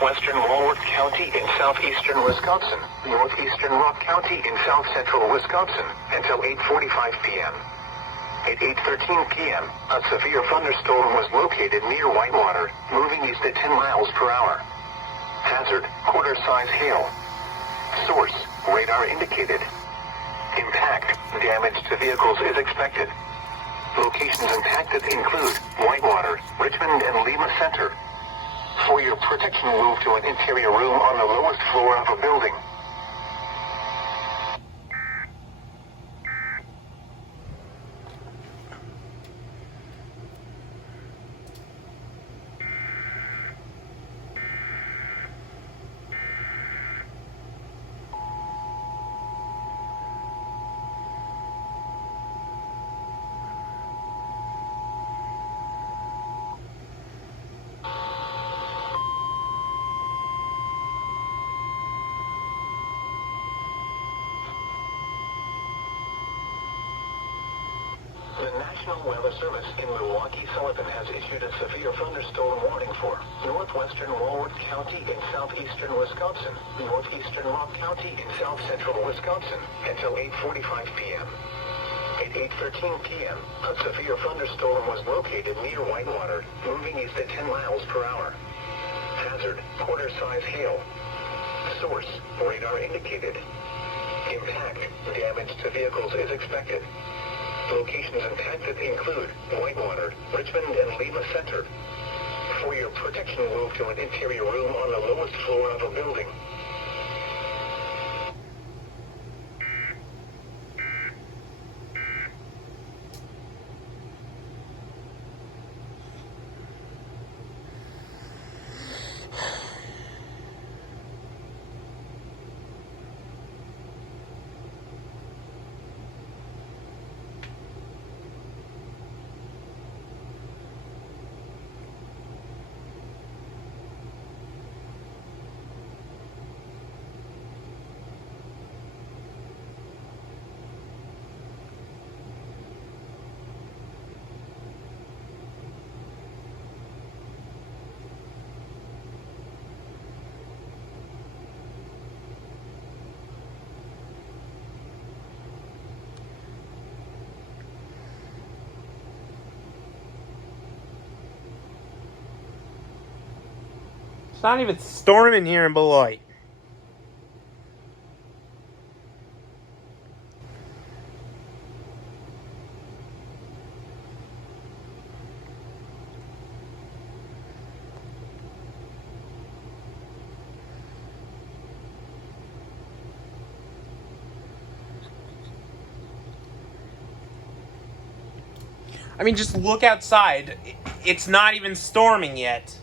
northwestern Walworth County in southeastern Wisconsin, northeastern Rock County in south central Wisconsin, until 8:45 p.m. At 8:13 p.m., a severe thunderstorm was located near Whitewater, moving east at 10 miles per hour. Hazard, quarter-size hail. Source, radar indicated. Impact, damage to vehicles is expected. Locations impacted include Whitewater, Richmond, and Lima Center. For your protection, move to an interior room on the lowest floor of a building. The National Weather Service in Milwaukee-Sullivan has issued a severe thunderstorm warning for northwestern Walworth County in southeastern Wisconsin, northeastern Rock County in south central Wisconsin, until 8:45 p.m. At 8:13 p.m., a severe thunderstorm was located near Whitewater, moving east at 10 miles per hour. Hazard, quarter-size hail. Source, radar indicated. Impact, damage to vehicles is expected. Locations impacted include Whitewater, Richmond, and Lima Center. For your protection, move to an interior room on the lowest floor of a building. It's not even storming here in Beloit. I mean, just look outside. It's not even storming yet.